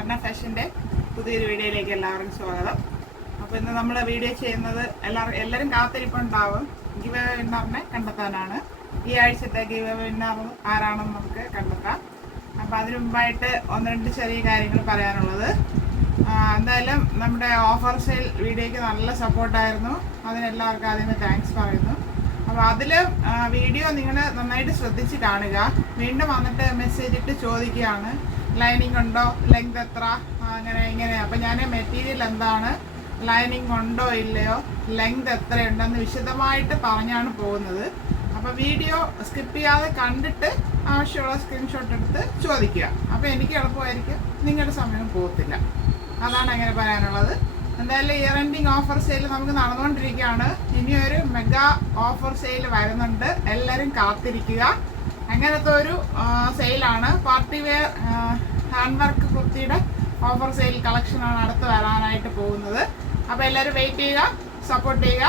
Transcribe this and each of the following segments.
അർണ ഫാഷൻ്റെ പുതിയൊരു വീഡിയോയിലേക്ക് എല്ലാവർക്കും സ്വാഗതം. അപ്പോൾ ഇന്ന് നമ്മൾ വീഡിയോ ചെയ്യുന്നത് എല്ലാവരും കാത്തിരിപ്പുണ്ടാവും. ഗിവ് അവേ വിന്നറിനെ കണ്ടെത്താനാണ്. ഈ ആഴ്ചത്തെ ഗിവ് അവേ വിന്നർ ആരാണെന്ന് നമുക്ക് കണ്ടെത്താം. അപ്പോൾ അതിനു മുമ്പായിട്ട് ഒന്ന് രണ്ട് ചെറിയ കാര്യങ്ങൾ പറയാനുള്ളത്. എന്തായാലും നമ്മുടെ ഓഫർ സെയിൽ വീഡിയോയ്ക്ക് നല്ല സപ്പോർട്ടായിരുന്നു. അതിനെല്ലാവർക്കും ആദ്യമേ താങ്ക്സ് പറയുന്നു. അപ്പോൾ അതിൽ വീഡിയോ നിങ്ങൾ നന്നായിട്ട് ശ്രദ്ധിച്ച് കാണുക. വീണ്ടും വന്നിട്ട് മെസ്സേജ് ഇട്ട് ചോദിക്കുകയാണ്, ലൈനിങ് ഉണ്ടോ, ലെങ്ത് എത്ര, അങ്ങനെ ഇങ്ങനെ. അപ്പോൾ ഞാൻ മെറ്റീരിയൽ എന്താണ്, ലൈനിങ് ഉണ്ടോ ഇല്ലയോ, ലെങ്ത് എത്രയുണ്ടെന്ന് വിശദമായിട്ട് പറഞ്ഞാണ് പോകുന്നത്. അപ്പോൾ വീഡിയോ സ്കിപ്പ് ചെയ്യാതെ കണ്ടിട്ട് ആവശ്യമുള്ള സ്ക്രീൻഷോട്ട് എടുത്ത് ചോദിക്കുക. അപ്പോൾ എനിക്ക് എളുപ്പമായിരിക്കും, നിങ്ങളുടെ സമയം പോകത്തില്ല. അതാണ് അങ്ങനെ പറയാനുള്ളത്. എന്തായാലും ഇയർ എൻഡിങ് ഓഫർ സെയിൽ നമുക്ക് നടന്നുകൊണ്ടിരിക്കുകയാണ്. ഇനിയൊരു മെഗാ ഓഫർ സെയിൽ വരുന്നുണ്ട്, എല്ലാവരും കാത്തിരിക്കുക. അങ്ങനത്തെ ഒരു സെയിലാണ്. പാർട്ടി വെയർ ഹാൻഡ് വർക്ക് കുർത്തിയുടെ ഓഫർ സെയിൽ കളക്ഷനാണ് അടുത്ത് വരാനായിട്ട് പോകുന്നത്. അപ്പോൾ എല്ലാവരും വെയിറ്റ് ചെയ്യുക, സപ്പോർട്ട് ചെയ്യുക.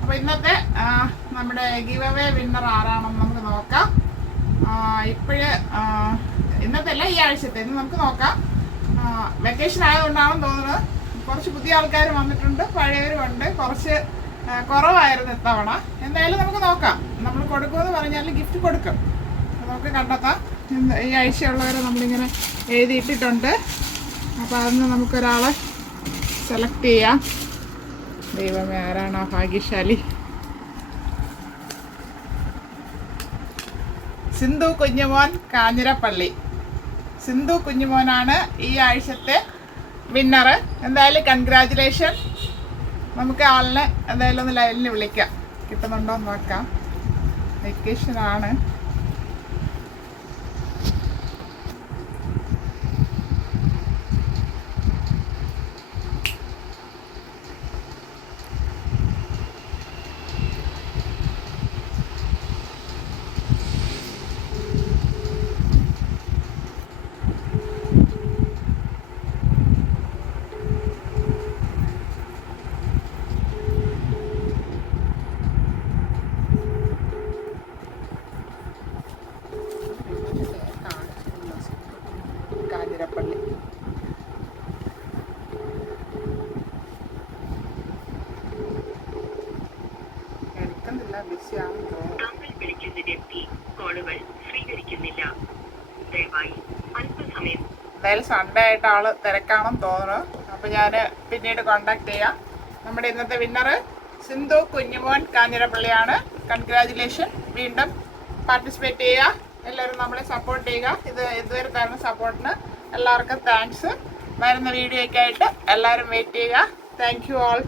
അപ്പോൾ ഇന്നത്തെ നമ്മുടെ ഗിവ് അവേ വിന്നർ ആരാണെന്ന് നമുക്ക് നോക്കാം. ഇന്നത്തെ അല്ല, ഈ ആഴ്ചത്തെ ഇന്ന് നമുക്ക് നോക്കാം. വെക്കേഷൻ ആയതുകൊണ്ടാണെന്ന് തോന്നുന്നത് കുറച്ച് പുതിയ ആൾക്കാർ വന്നിട്ടുണ്ട്, പഴയവരും ഉണ്ട്. കുറച്ച് കുറവായിരുന്നു ഇത്തവണ. എന്തായാലും നമുക്ക് നോക്കാം. നമ്മൾ കൊടുക്കുമെന്ന് പറഞ്ഞാൽ ഗിഫ്റ്റ് കൊടുക്കും. നമുക്ക് കണ്ടെത്താം. ഈ ആഴ്ചയുള്ളവരെ നമ്മളിങ്ങനെ എഴുതിയിട്ടിട്ടുണ്ട്. അപ്പോൾ അതിന് നമുക്കൊരാളെ സെലക്ട് ചെയ്യാം. ദൈവമേ, ആരാണ് ആ ഭാഗ്യശാലി? സിന്ധു കുഞ്ഞുമോൻ, കാഞ്ഞിരപ്പള്ളി. സിന്ധു കുഞ്ഞുമോനാണ് ഈ ആഴ്ചത്തെ വിന്നർ. എന്തായാലും കൺഗ്രാജുലേഷൻ. നമുക്ക് ആളിനെ എന്തായാലും ഒന്ന് ലൈനിൽ വിളിക്കാം. കിട്ടുന്നുണ്ടോ എന്ന് നോക്കാം. വെക്കേഷനാണ്. കാഞ്ഞിരപ്പള്ളി. എടുക്കുന്നില്ല, ബിസിയാണ്. എന്തായാലും സൺഡേ ആയിട്ട് ആള് തിരക്കാണെന്ന് തോന്നുന്നു. അപ്പോൾ ഞാൻ പിന്നീട് കോണ്ടാക്ട് ചെയ്യാം. നമ്മുടെ ഇന്നത്തെ വിന്നർ സിന്ധു കുഞ്ഞുമോൻ, കാഞ്ഞിരപ്പള്ളിയാണ്. കൺഗ്രാജുലേഷൻ. വീണ്ടും പാർട്ടിസിപ്പേറ്റ് ചെയ്യുക. എല്ലാവരും നമ്മളെ സപ്പോർട്ട് ചെയ്യുക. ഇതുവരെ തരുന്ന സപ്പോർട്ടിന് എല്ലാവർക്കും താങ്ക്സ്. വരുന്ന വീഡിയോയ്ക്കായിട്ട് എല്ലാവരും വെയിറ്റ് ചെയ്യുക. Thank you all.